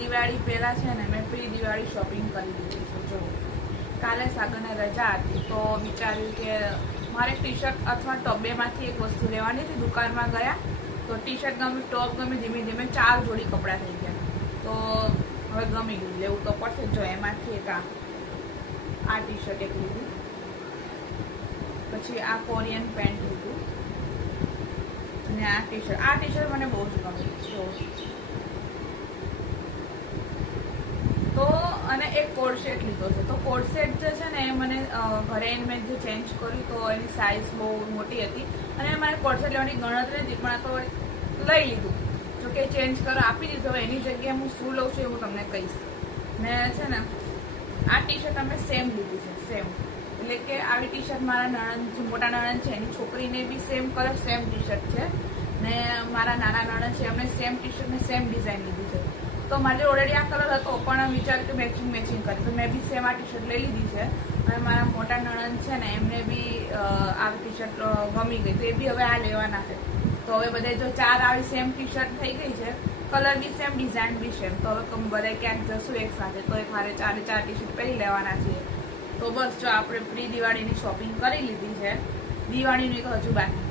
દિવાળી પહેલા છે ને મેં પ્રી દિવાળી શોપિંગ કરી દીધી છે। જો કાલે સાગરને રજા હતી તો વિચાર્યું કે મારે ટી શર્ટ અથવા ટોપ બેમાંથી એક વસ્તુ લેવાની હતી। દુકાનમાં ગયા તો ટી શર્ટ ગમી, ટોપ ગમી, ધીમે ધીમે 4 જોડી કપડાં થઈ ગયા। તો હવે ગમી ગયું, લેવું તો પડશે। જો એમાંથી એક આ ટી શર્ટ એક લીધું, પછી આ કોરિયન પેન્ટ લીધું અને આ ટી શર્ટ મને બહુ જ ગમી। તો અને એક કોડ સેટ લીધો છે। તો કોડ સેટ જે છે ને એ મને ઘરે મેં જે ચેન્જ કર્યું તો એની સાઇઝ બહુ મોટી હતી અને મારે કોડ સેટ લેવાની ગણતરી હતી, પણ આ તો લઈ લીધું। જો કે ચેન્જ કરો આપી દીધું, હવે એની જગ્યાએ હું શું લઉં છું એ હું તમને કહીશ। ને છે ને આ ટી શર્ટ અમે સેમ લીધી છે, સેમ। એટલે કે આવી ટી શર્ટ મારા નણંદ, મોટા નણંદ છે એની છોકરીને બી same colour same T shirt છે, ને મારા નાના નણંદ છે એમને સેમ ટી શર્ટ ને સેમ ડિઝાઇન લીધી છે। તો મારે ઓલરેડી આ કલર હતો પણ વિચાર્યું કે મેચિંગ કરી, તો મેં બી સેમ આ ટી શર્ટ લઈ લીધી છે। અને મારા મોટા નણંદ છે ને એમને બી આ ટી શર્ટ ગમી ગઈ, તો એ બી હવે આ લેવાના છે। તો હવે બધે જો 4 આવી સેમ ટી શર્ટ થઈ ગઈ છે, કલર બી સેમ, ડિઝાઇન બી સેમ। તો હવે બધે ક્યાંક જશું એક સાથે તો એક મારે 4 ટી શર્ટ પહેરી લેવાના છીએ। તો બસ જો આપણે પ્રી દિવાળીની શોપિંગ કરી લીધી છે, દિવાળીની તો હજુ બાકી